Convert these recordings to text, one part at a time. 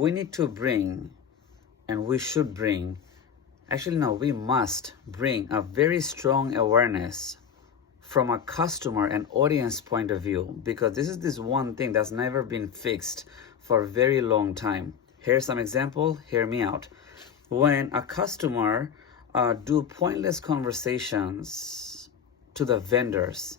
we need to bring, and we should bring, actually no, we must bring a very strong awareness from a customer and audience point of view, because this is this one thing that's never been fixed for a very long time. Here's some example, hear me out. When a customer do pointless conversations to the vendors,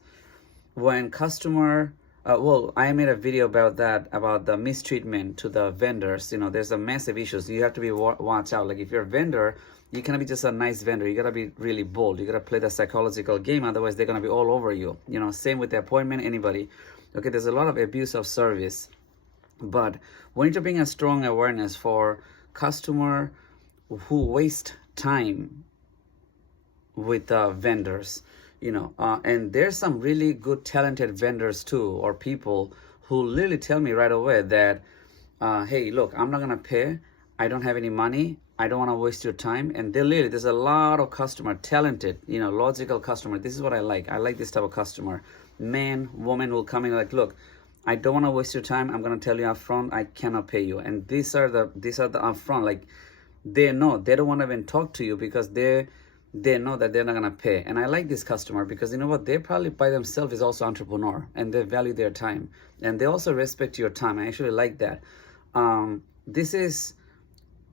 when customer I made a video about that, about the mistreatment to the vendors. There's a massive issues. You have to be watch out. Like if you're a vendor, you cannot be just a nice vendor. You gotta be really bold. You gotta play the psychological game. Otherwise, they're gonna be all over you. Same with the appointment. Anybody. Okay, there's a lot of abuse of service, but we need to bring a strong awareness for customer who waste time with vendors. And there's some really good talented vendors too, or people who literally tell me right away that hey, look, I'm not gonna pay, I don't have any money, I don't want to waste your time. And there's a lot of customer, talented, logical customer. This is what I like this type of customer. Man, woman will come in like, look, I don't want to waste your time, I'm gonna tell you up front, I cannot pay you. And these are the upfront, like they know they don't want to even talk to you because they know that they're not gonna pay. And I like this customer because you know what, they probably by themselves is also entrepreneur, and they value their time, and they also respect your time. I actually like that. This is,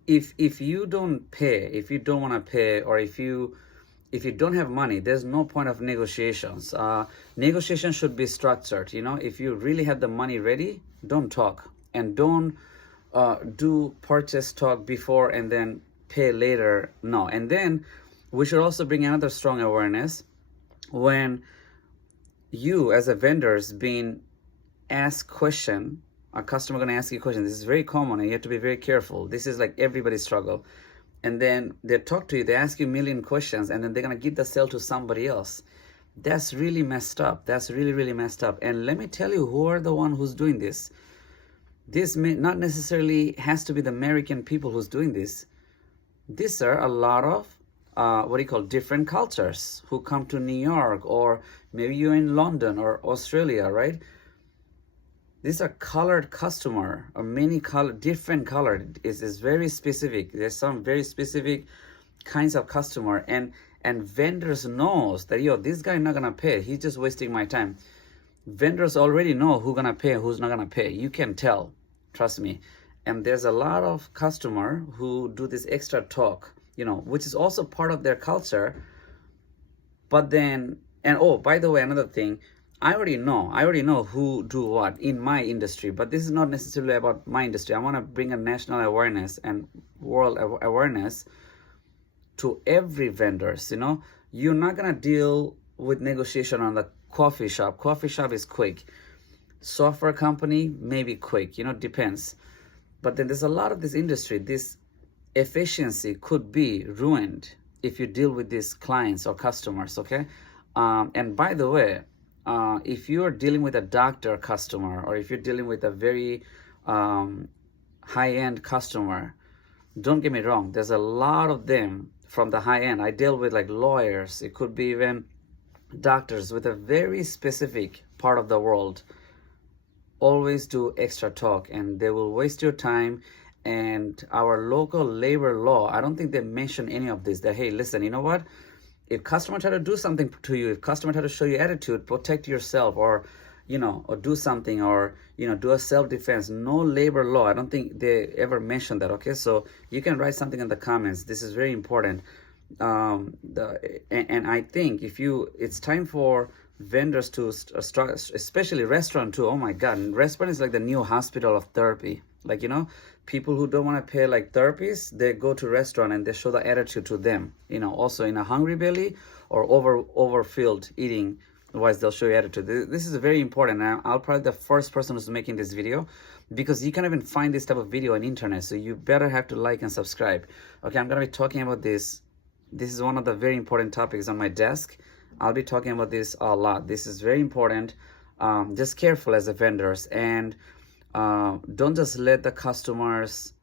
if you don't pay, if you don't want to pay, or if you don't have money, there's no point of negotiations. Negotiation should be structured. If you really have the money ready, don't talk, and don't do purchase talk before and then pay later. No. And then we should also bring another strong awareness when you as a vendor is being asked question, a customer going to ask you a question. This is very common and you have to be very careful. This is like everybody's struggle. And then they talk to you, they ask you a million questions, and then they're going to give the sale to somebody else. That's really messed up. That's really, really messed up. And let me tell you, who are the one who's doing this? This may not necessarily has to be the American people who's doing this. These are a lot of different cultures who come to New York, or maybe you're in London or Australia, right? These are colored customer, or many color, different color. Is very specific. There's some very specific kinds of customer, and vendors knows that this guy not gonna pay. He's just wasting my time. Vendors already know who's gonna pay, who's not gonna pay. You can tell, trust me. And there's a lot of customer who do this extra talk, which is also part of their culture. But then, and oh, by the way, another thing, I already know who do what in my industry, but this is not necessarily about my industry. I want to bring a national awareness and world awareness to every vendors. You're not going to deal with negotiation on the coffee shop. Coffee shop is quick. Software company, maybe quick, depends. But then there's a lot of this industry, this efficiency could be ruined if you deal with these clients or customers, okay? And by the way, if you're dealing with a doctor customer, or if you're dealing with a very high-end customer, don't get me wrong, there's a lot of them from the high end. I deal with like lawyers, it could be even doctors with a very specific part of the world. Always do extra talk, and they will waste your time. And our local labor law, I don't think they mention any of this, that hey, listen, you know what, if customer try to do something to you, if customer try to show you attitude, protect yourself, or or do something, or do a self-defense. No labor law, I don't think they ever mention that. Okay, so you can write something in the comments. This is very important. And I think it's time for vendors to start, especially restaurant too. Oh my god, restaurant is like the new hospital of therapy. Like people who don't want to pay like therapists, they go to restaurant and they show the attitude to them. Also in a hungry belly or overfilled eating, otherwise they'll show you attitude. This is very important. I'll probably the first person who's making this video, because you can't even find this type of video on internet, so you better have to like and subscribe. Okay, I'm gonna be talking about this. This is one of the very important topics on my desk. I'll be talking about this a lot. This is very important. Just careful as a vendors, and don't just let the customers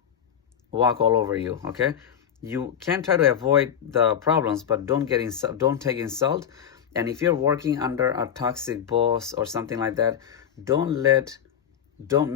walk all over you. Okay, you can try to avoid the problems, but don't take insult. And if you're working under a toxic boss or something like that, don't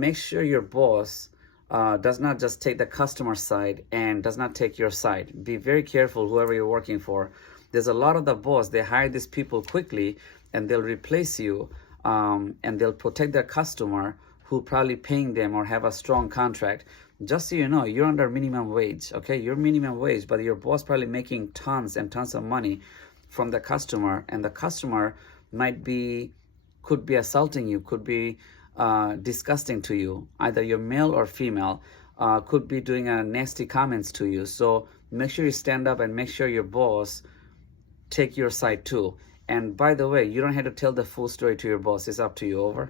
make sure your boss does not just take the customer side and does not take your side. Be very careful, whoever you're working for. There's a lot of the boss, they hire these people quickly and they'll replace you, and they'll protect their customer who probably paying them or have a strong contract. Just so you know, you're under minimum wage, okay? You're minimum wage, but your boss probably making tons and tons of money from the customer, and the customer could be assaulting you, could be disgusting to you, either you're male or female, could be doing nasty comments to you. So make sure you stand up and make sure your boss take your side too. And by the way, you don't have to tell the full story to your boss. It's up to you. Over.